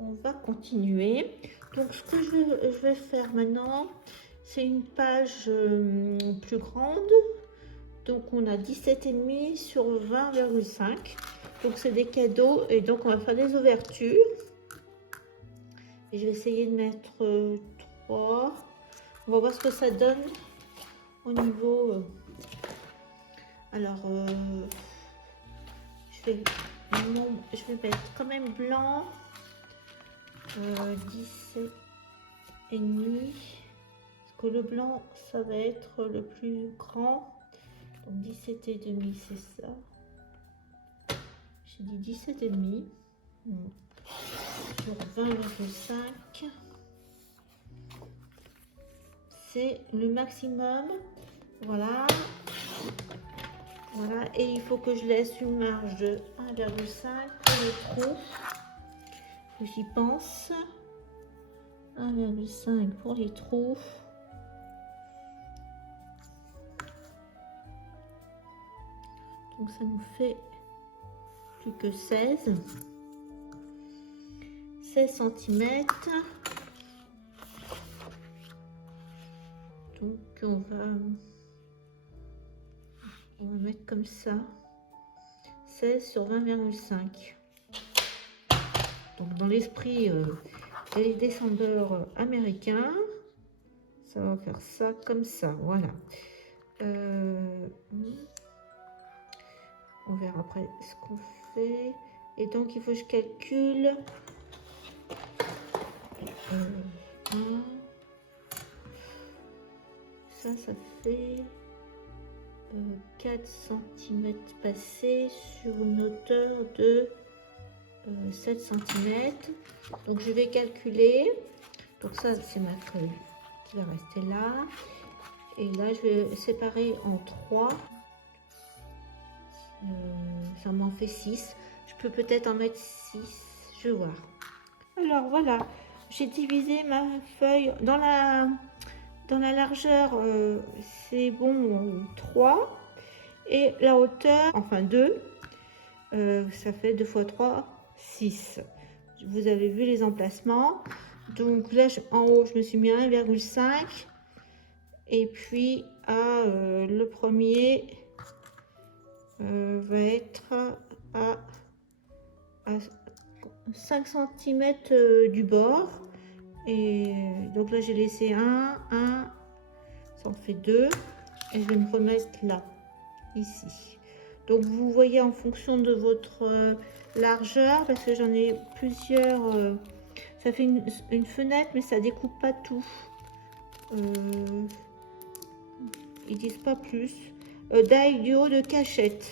on va continuer. Donc ce que je vais faire maintenant, c'est une page plus grande. Donc on a 17,5 sur 20,5. Donc c'est des cadeaux et donc on va faire des ouvertures. Et je vais essayer de mettre 3. On va voir ce que ça donne au niveau. Alors je vais mettre quand même blanc. 17 et demi, parce que le blanc ça va être le plus grand, donc 17 et demi, c'est ça. J'ai dit 17 et demi sur 20,5, c'est le maximum. Voilà, et il faut que je laisse une marge de 1,5 pour le trou. J'y pense. 1,5 pour les trous. Donc ça nous fait plus que 16 cm. Donc on va mettre comme ça 16 sur 20,5. Donc dans l'esprit des descendeurs américains, ça va faire ça comme ça, voilà. On verra après ce qu'on fait. Et donc il faut que je calcule 1. Ça fait 4 cm passés sur une hauteur de 7 cm. Donc je vais calculer. Donc ça c'est ma feuille qui va rester là. Et là je vais séparer en 3. Ça m'en fait 6. Je peux peut-être en mettre 6. Je vais voir. Alors voilà, j'ai divisé ma feuille dans la largeur, c'est bon 3. Et la hauteur, enfin 2. Ça fait 2 fois 3, 6. Vous avez vu les emplacements. Donc là, en haut, je me suis mis à 1,5. Et puis, le premier va être à 5 cm du bord. Et donc là, j'ai laissé 1, ça en fait 2. Et je vais me remettre là, ici. Donc vous voyez en fonction de votre largeur, parce que j'en ai plusieurs, ça fait une fenêtre, mais ça découpe pas tout. Ils disent pas plus. Daille du haut de cachette.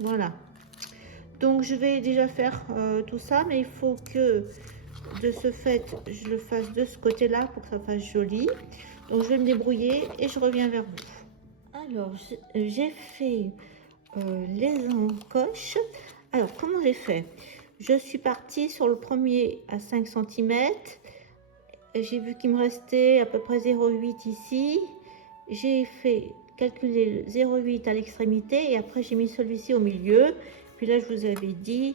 Voilà. Donc je vais déjà faire tout ça, mais il faut que de ce fait je le fasse de ce côté là pour que ça fasse joli. Donc je vais me débrouiller et je reviens vers vous. Alors j'ai fait les encoches. Alors comment j'ai fait? Je suis partie sur le premier à 5 cm. J'ai vu qu'il me restait à peu près 0,8 ici. J'ai fait calculer 0,8 à l'extrémité et après j'ai mis celui-ci au milieu. Puis là je vous avais dit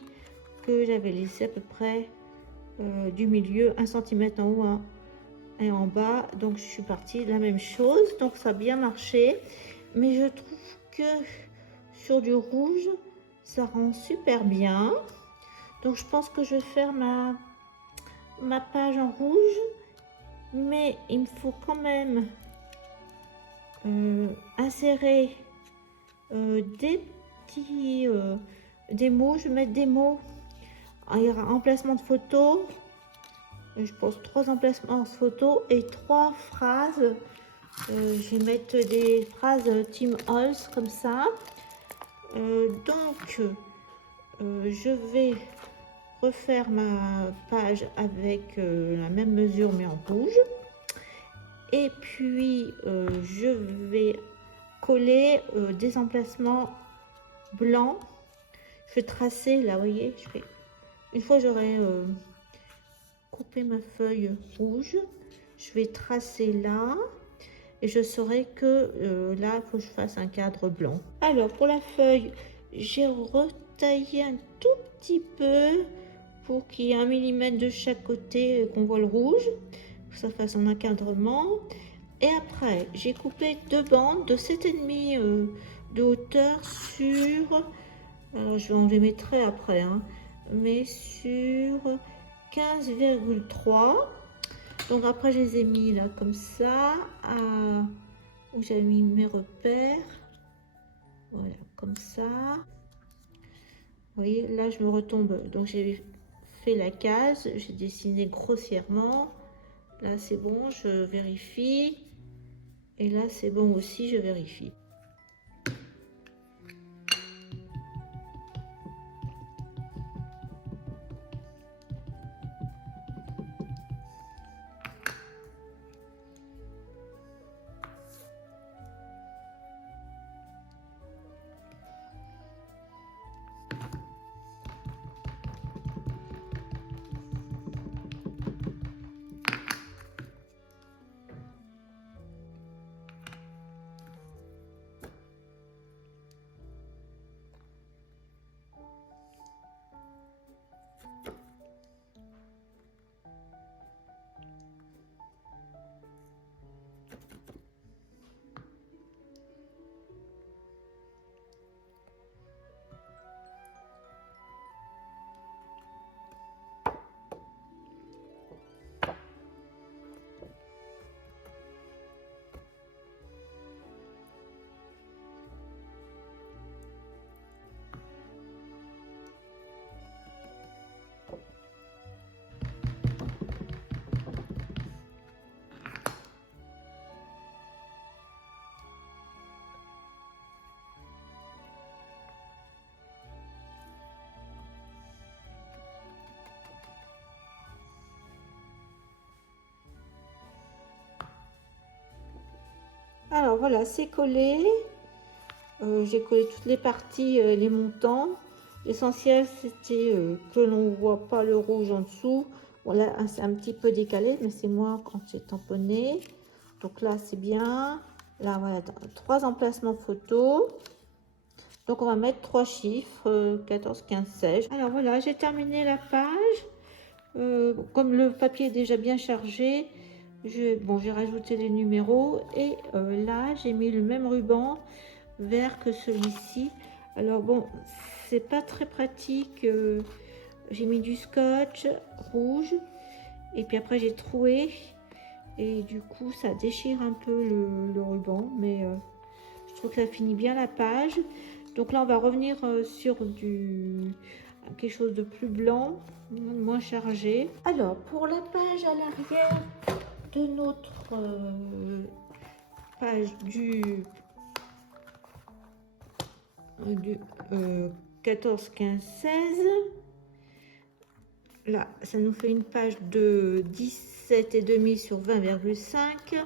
que j'avais laissé à peu près du milieu 1 cm en haut et en bas. Donc je suis partie de la même chose. Donc ça a bien marché. Mais je trouve que sur du rouge, ça rend super bien. Donc je pense que je vais faire ma page en rouge. Mais il me faut quand même insérer des petits des mots. Je vais mettre des mots. Il y aura emplacement de photo. Je pense 3 emplacements de photo et 3 phrases. Je vais mettre des phrases Tim Holtz comme ça. Donc je vais refaire ma page avec la même mesure mais en rouge. Et puis je vais coller des emplacements blancs. Je vais tracer là, vous voyez, une fois j'aurai coupé ma feuille rouge, je vais tracer là et je saurai que là il faut que je fasse un cadre blanc. Alors pour la feuille, j'ai retaillé un tout petit peu pour qu'il y ait 1 mm de chaque côté, qu'on voit le rouge, que ça fasse un encadrement. Et après, j'ai coupé 2 bandes de 7,5 de hauteur sur, alors je vais enlever mes traits après, hein, mais sur 15,3. Donc après, je les ai mis là comme ça, où j'avais mis mes repères. Voilà, comme ça. Vous voyez, là, je me retombe. Donc j'ai fait la case, j'ai dessiné grossièrement. Là, c'est bon, je vérifie. Et là, c'est bon aussi, je vérifie. Alors voilà, c'est collé. J'ai collé toutes les parties, les montants. L'essentiel, c'était que l'on voit pas le rouge en dessous. Bon, là, c'est un petit peu décalé, mais c'est moi quand j'ai tamponné. Donc là, c'est bien. Là, voilà, 3 emplacements photos. Donc, on va mettre 3 chiffres, 14, 15, 16. Alors voilà, j'ai terminé la page. Comme le papier est déjà bien chargé, j'ai rajouté les numéros. Et là, j'ai mis le même ruban vert que celui-ci. Alors bon, c'est pas très pratique. J'ai mis du scotch rouge et puis après j'ai troué et du coup ça déchire un peu le ruban, mais je trouve que ça finit bien la page. Donc là on va revenir sur quelque chose de plus blanc, moins chargé. Alors pour la page à l'arrière de notre page du 14, 15, 16. Là, ça nous fait une page de 17,5 sur 20,5.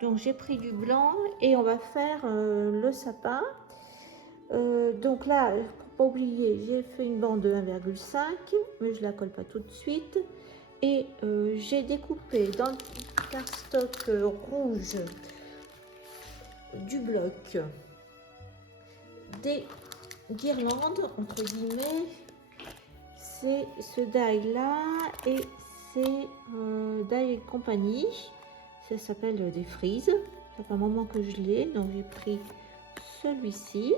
Donc, j'ai pris du blanc et on va faire le sapin. Donc là, pour pas oublier, j'ai fait une bande de 1,5, mais je la colle pas tout de suite. Et j'ai découpé dans le cardstock rouge du bloc des guirlandes, entre guillemets. C'est ce die là et c'est Die et compagnie. Ça s'appelle des frises. Ça fait un moment que je l'ai, donc j'ai pris celui-ci.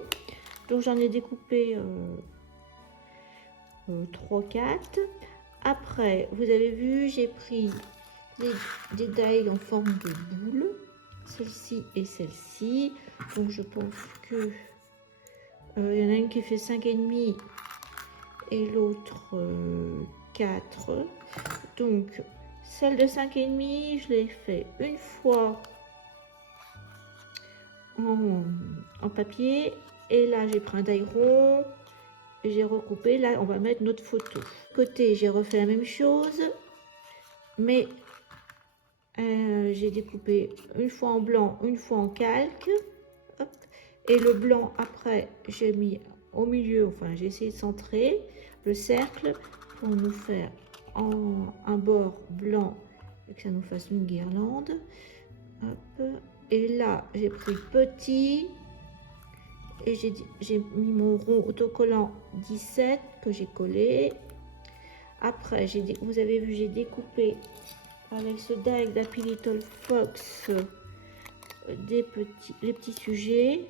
Donc j'en ai découpé 3-4. Après, vous avez vu, j'ai pris des die en forme de boule. Celle-ci et celle-ci. Donc je pense que il y en a une qui fait 5,5 et l'autre 4. Donc celle de 5,5, je l'ai fait une fois en papier et là j'ai pris un die rond et j'ai recoupé. Là on va mettre notre photo. Côté j'ai refait la même chose, mais j'ai découpé une fois en blanc, une fois en calque. Hop. Et le blanc après j'ai mis au milieu, enfin j'ai essayé de centrer le cercle pour nous faire un bord blanc et que ça nous fasse une guirlande. Hop. Et là j'ai pris petit et j'ai mis mon rond autocollant 17 que j'ai collé. Après, vous avez vu, j'ai découpé avec ce die d'Happy Little Fox les petits sujets.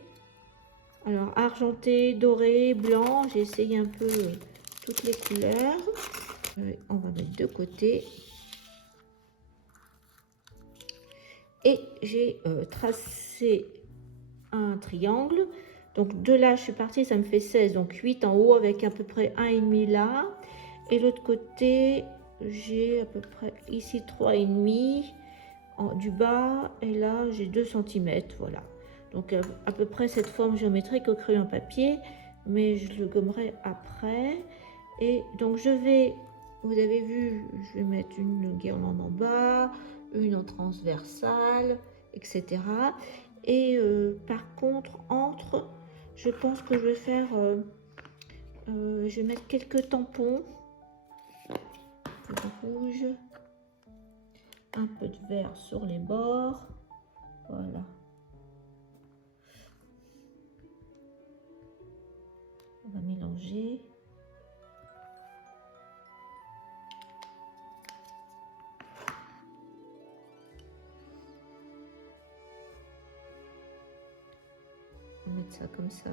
Alors, argenté, doré, blanc, j'ai essayé un peu toutes les couleurs. On va mettre de côté. Et j'ai tracé un triangle. Donc de là, je suis partie, ça me fait 16, donc 8 en haut avec à peu près 1,5 là. Et l'autre côté, j'ai à peu près ici 3,5 du bas. Et là, j'ai 2 cm, voilà. Donc à peu près cette forme géométrique au crayon papier, mais je le gommerai après. Et donc je vais, vous avez vu, je vais mettre une guirlande en bas, une en transversale, etc. Et par contre, je pense que je vais faire, je vais mettre quelques tampons, un peu de rouge, un peu de vert sur les bords, voilà. On va mélanger. On va mettre ça comme ça.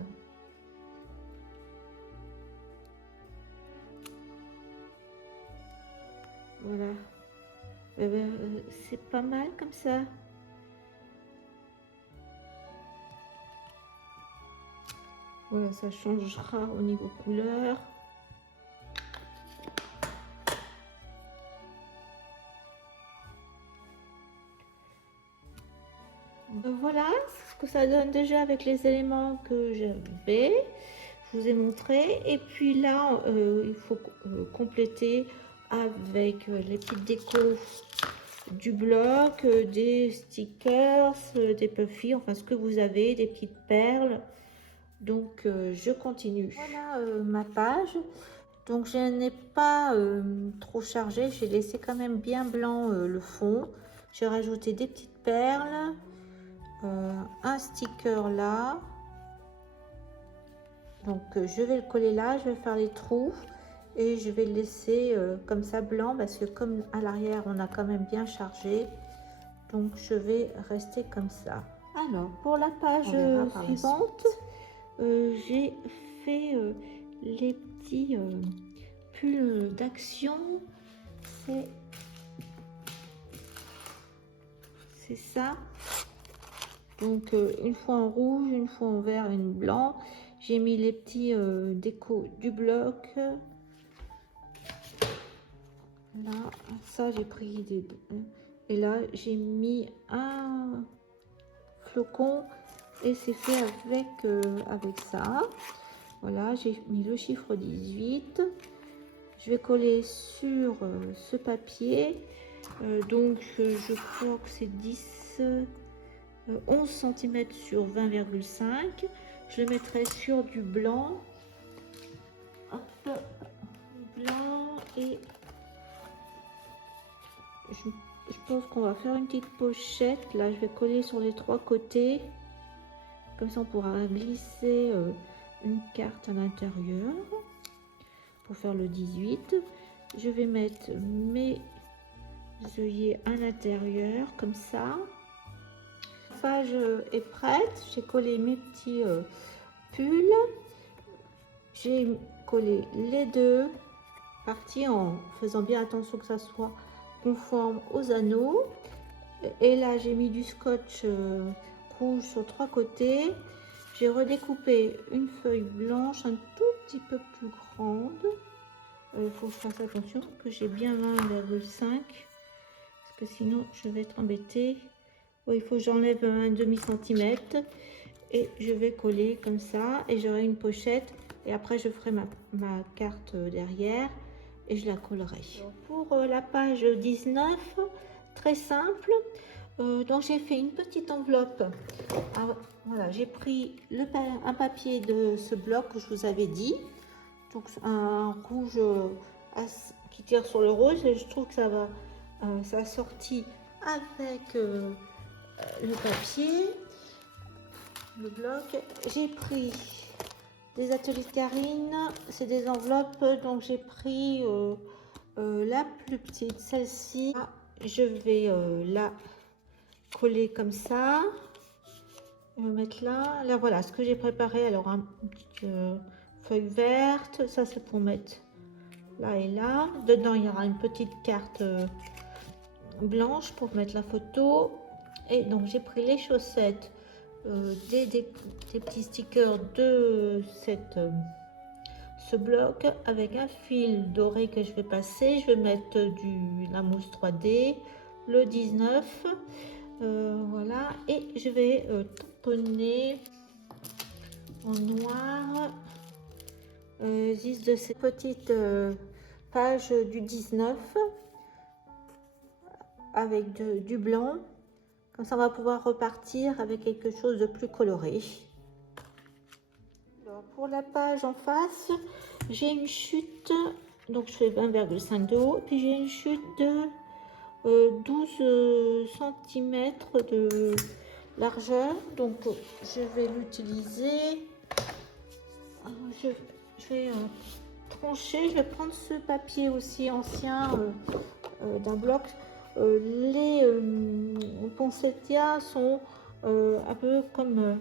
Voilà. C'est pas mal comme ça. Voilà, ça changera au niveau couleur. Voilà ce que ça donne déjà avec les éléments que j'avais. Je vous ai montré. Et puis là, il faut compléter avec les petites décos du bloc, des stickers, des puffy, enfin ce que vous avez, des petites perles. Donc je continue. Voilà ma page. Donc je n'ai pas trop chargé, j'ai laissé quand même bien blanc le fond. J'ai rajouté des petites perles, un sticker là. Donc je vais le coller là, je vais faire les trous et je vais le laisser comme ça blanc parce que comme à l'arrière on a quand même bien chargé, donc je vais rester comme ça. Alors pour la page suivante, j'ai fait les petits pulls d'action. C'est ça. Donc une fois en rouge, une fois en vert, une blanc. J'ai mis les petits décos du bloc. Là, ça j'ai pris des... Et là j'ai mis un flocon et c'est fait avec ça. Voilà, j'ai mis le chiffre 18. Je vais coller sur ce papier. Donc je crois que c'est 11 cm sur 20,5. Je le mettrai sur du blanc. Hop, blanc et je pense qu'on va faire une petite pochette. Là, je vais coller sur les 3 côtés. Comme ça, on pourra glisser une carte à l'intérieur pour faire le 18. Je vais mettre mes œillets à l'intérieur comme ça. La page est prête. J'ai collé mes petits pulls. J'ai collé les deux parties en faisant bien attention que ça soit conforme aux anneaux. Et là, j'ai mis du scotch rouge sur 3 côtés. J'ai redécoupé une feuille blanche un tout petit peu plus grande. Il faut que je fasse attention que j'ai bien 20,5 parce que sinon je vais être embêtée. Bon, il faut que j'enlève un demi-centimètre et je vais coller comme ça et j'aurai une pochette et après je ferai ma carte derrière et je la collerai. Pour la page 19, très simple. Donc j'ai fait une petite enveloppe. Alors, voilà, j'ai pris un papier de ce bloc que je vous avais dit. Donc un rouge qui tire sur le rose et je trouve que ça va ça sortit avec le papier, le bloc. J'ai pris des ateliers de Karine, c'est des enveloppes, donc j'ai pris La plus petite, celle-ci, je vais la coller comme ça. Je vais mettre là. Là, voilà ce que j'ai préparé. Alors, un petit feuille verte. Ça, c'est pour mettre là et là. Dedans, il y aura une petite carte blanche pour mettre la photo. Et donc, j'ai pris les chaussettes, des petits stickers de ce bloc avec un fil doré que je vais passer. Je vais mettre la mousse 3D, le 19. Voilà, et je vais tamponner en noir 10 de ces petites pages du 19 avec du blanc. Comme ça, on va pouvoir repartir avec quelque chose de plus coloré. Alors, pour la page en face, j'ai une chute, donc je fais 20,5 de haut, puis j'ai une chute de 12 cm de largeur, donc je vais l'utiliser. Je vais trancher, je vais prendre ce papier aussi ancien d'un bloc. Les poinsettias sont un peu comme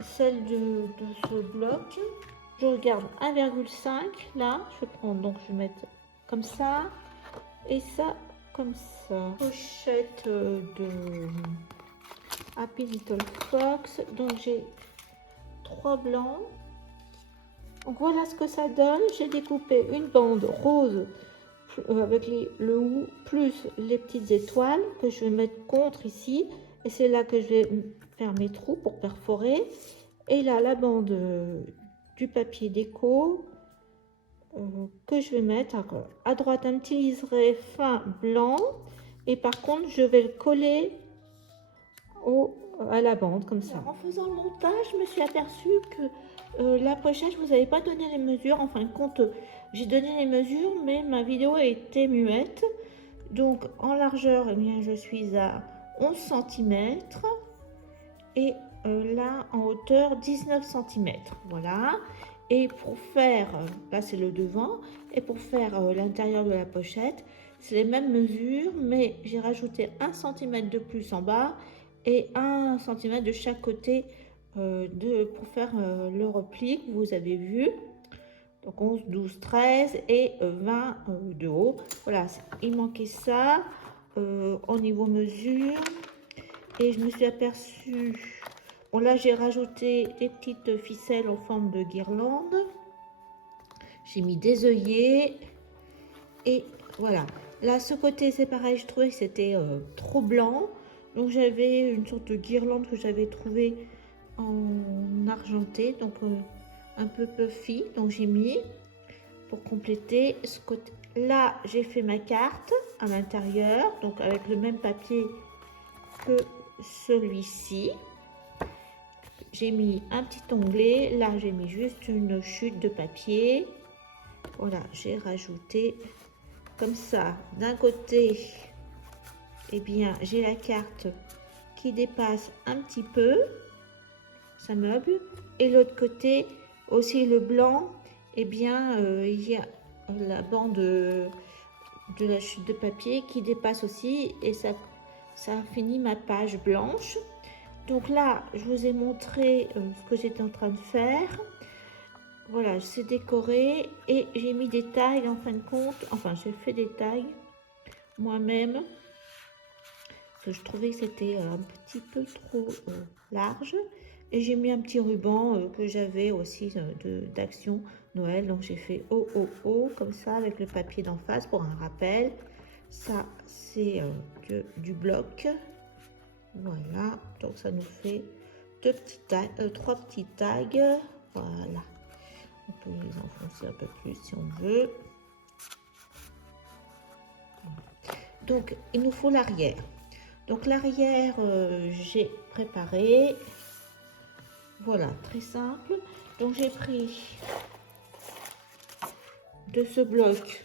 celles de ce bloc. Je regarde 1,5 là, je prends, donc je vais mettre comme ça et ça comme ça. Pochette de Happy Little Fox, donc j'ai 3 blancs. Donc voilà ce que ça donne. J'ai découpé une bande rose avec le ou plus les petites étoiles que je vais mettre contre ici, et c'est là que je vais faire mes trous pour perforer. Et là la bande du papier déco que je vais mettre à droite, un petit liseré fin blanc, et par contre je vais le coller à la bande comme ça. Alors, en faisant le montage, je me suis aperçue que la pochette, je vous avais pas donné les mesures. En fin de compte, j'ai donné les mesures, mais ma vidéo a été muette. Donc en largeur, eh bien, je suis à 11 cm et là en hauteur 19 cm. Voilà. Et pour faire, là c'est le devant, et pour faire l'intérieur de la pochette, c'est les mêmes mesures, mais j'ai rajouté 1 cm de plus en bas et 1 cm de chaque côté pour faire le repli que vous avez vu. Donc 11, 12, 13 et 20 de haut. Voilà, il manquait ça au niveau mesure. Et je me suis aperçue, bon là j'ai rajouté des petites ficelles en forme de guirlande. J'ai mis des œillets et voilà. Là ce côté c'est pareil, je trouvais que c'était trop blanc. Donc j'avais une sorte de guirlande que j'avais trouvée en argenté, donc un peu puffy, donc j'ai mis pour compléter ce côté. Là j'ai fait ma carte à l'intérieur, donc avec le même papier que celui-ci. J'ai mis un petit onglet, là j'ai mis juste une chute de papier. Voilà, j'ai rajouté comme ça. D'un côté, eh bien j'ai la carte qui dépasse un petit peu, ça meuble, et l'autre côté aussi le blanc, eh bien il y a la bande de la chute de papier qui dépasse aussi, et ça finit ma page blanche. Donc là je vous ai montré ce que j'étais en train de faire. Voilà, c'est décoré et j'ai mis des tailles en fin de compte, enfin j'ai fait des tailles moi-même parce que je trouvais que c'était un petit peu trop large, et j'ai mis un petit ruban que j'avais aussi d'action Noël, donc j'ai fait O comme ça avec le papier d'en face pour un rappel. Ça c'est du bloc. Voilà, donc ça nous fait trois petits tags. Voilà, on peut les enfoncer un peu plus si on veut. Donc il nous faut l'arrière. Donc l'arrière, j'ai préparé. Voilà, très simple. Donc j'ai pris de ce bloc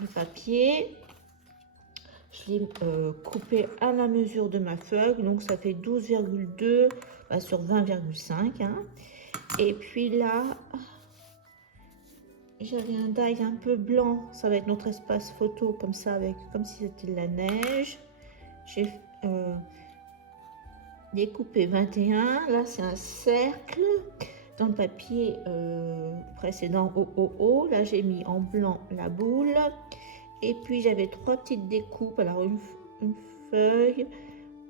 le papier. Je l'ai coupé à la mesure de ma feuille, donc ça fait 12,2 bah, sur 20,5. Hein. Et puis là, j'avais un die un peu blanc, ça va être notre espace photo comme ça, avec comme si c'était de la neige. J'ai découpé 21, là c'est un cercle. Dans le papier précédent au, là j'ai mis en blanc la boule. Et puis j'avais 3 petites découpes, alors une feuille,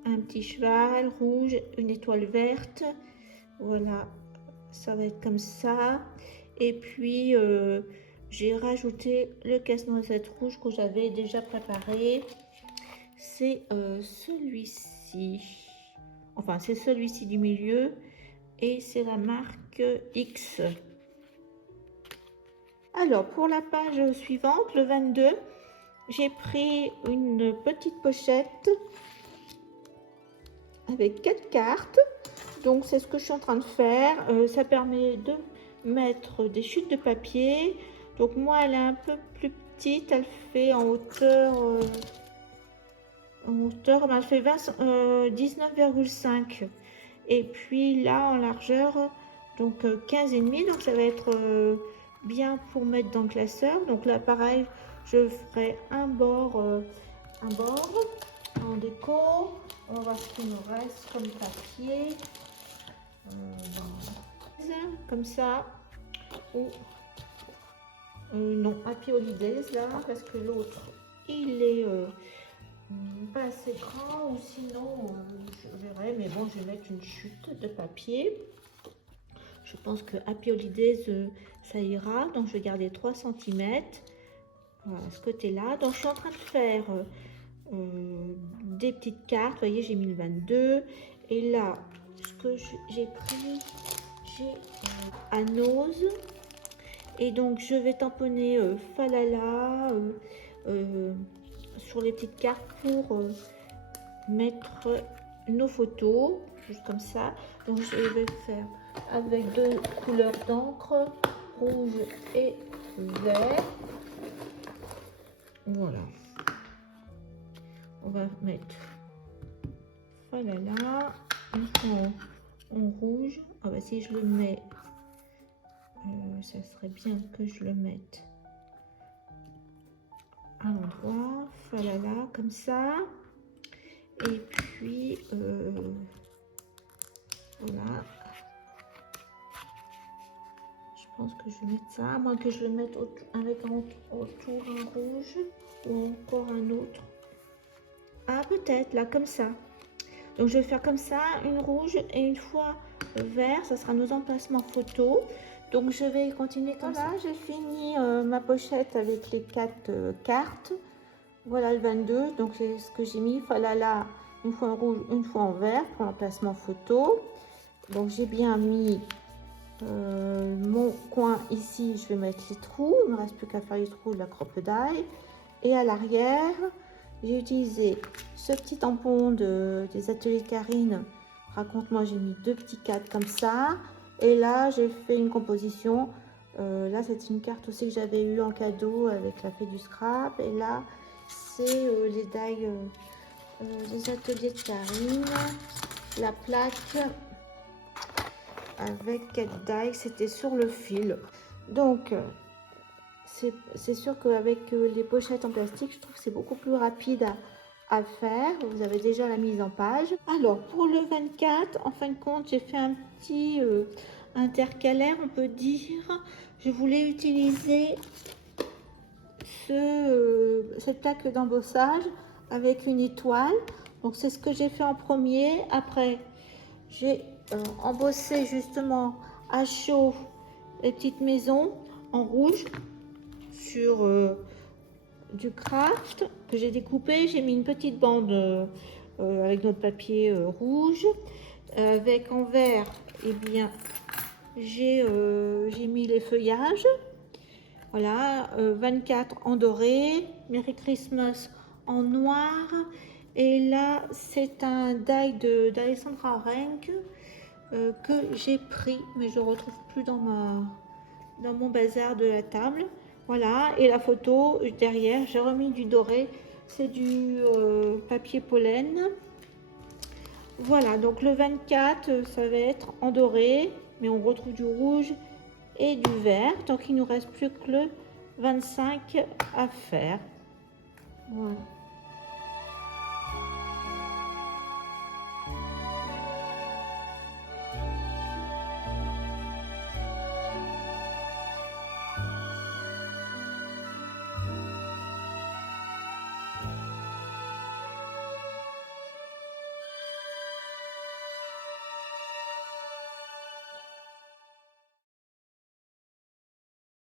un petit cheval rouge, une étoile verte. Voilà, ça va être comme ça. Et puis j'ai rajouté le casse-noisette rouge que j'avais déjà préparé. C'est celui-ci. Enfin, c'est celui-ci du milieu. Et c'est la marque X. Alors, pour la page suivante, le 22, j'ai pris une petite pochette avec 4 cartes. Donc, c'est ce que je suis en train de faire. Ça permet de mettre des chutes de papier. Donc, moi, elle est un peu plus petite. Elle fait en hauteur... elle fait 19,5. Et puis là, en largeur, donc 15,5. Donc, ça va être bien pour mettre dans le classeur. Donc là, pareil, je ferai un bord en déco. On va voir ce qu'il nous reste comme papier. Comme ça. Ou non, Happy Holidays là, parce que l'autre, il est pas assez grand, ou sinon je verrai, mais bon, je vais mettre une chute de papier. Je pense que Happy Holidays ça ira, donc je vais garder 3 cm. Voilà, ce côté là. Donc je suis en train de faire des petites cartes. Vous voyez, j'ai mis le 22. Et là, ce que j'ai pris, j'ai Anose. Et donc je vais tamponner Falala sur les petites cartes pour mettre nos photos, juste comme ça. Donc je vais faire avec 2 couleurs d'encre, rouge et vert. Voilà. On va mettre Falala en rouge. Ah bah si je le mets, ça serait bien que je le mette à l'endroit. Falala comme ça. Et puis voilà. Je pense que je vais mettre ça, à moins que je le mette avec autour un rouge ou encore un autre. Ah, peut-être là, comme ça. Donc je vais faire comme ça, une rouge et une fois vert, ça sera nos emplacements photos. Donc je vais continuer comme ça. J'ai fini ma pochette avec les 4 cartes. Voilà le 22, donc c'est ce que j'ai mis. Voilà là, une fois en rouge, une fois en vert pour l'emplacement photo. Donc j'ai bien mis mon coin ici. Je vais mettre les trous, il ne me reste plus qu'à faire les trous de la crocodile. Et à l'arrière, j'ai utilisé ce petit tampon des ateliers Karine. Raconte-moi, j'ai mis 2 petits cadres comme ça. Et là, j'ai fait une composition. Là, c'est une carte aussi que j'avais eu en cadeau avec la fée du scrap. Et là, c'est les die des ateliers de Karine. La plaque avec 4 die, c'était sur le fil. Donc, c'est sûr qu'avec les pochettes en plastique, je trouve que c'est beaucoup plus rapide à faire. Vous avez déjà la mise en page. Alors, pour le 24, en fin de compte, j'ai fait un petit intercalaire, on peut dire. Je voulais utiliser cette plaque d'embossage avec une étoile. Donc, c'est ce que j'ai fait en premier. Après, j'ai embossé justement à chaud les petites maisons en rouge sur du craft que j'ai découpé. J'ai mis une petite bande avec notre papier rouge. Avec en vert, et bien, j'ai mis les feuillages. Voilà, 24 en doré, Merry Christmas en noir. Et là, c'est un die d'Alessandra Renck que j'ai pris, mais je ne retrouve plus dans mon bazar de la table. Voilà, et la photo derrière, j'ai remis du doré, c'est du papier pollen. Voilà, donc le 24, ça va être en doré, mais on retrouve du rouge et du vert. Donc, il nous reste plus que le 25 à faire. Voilà.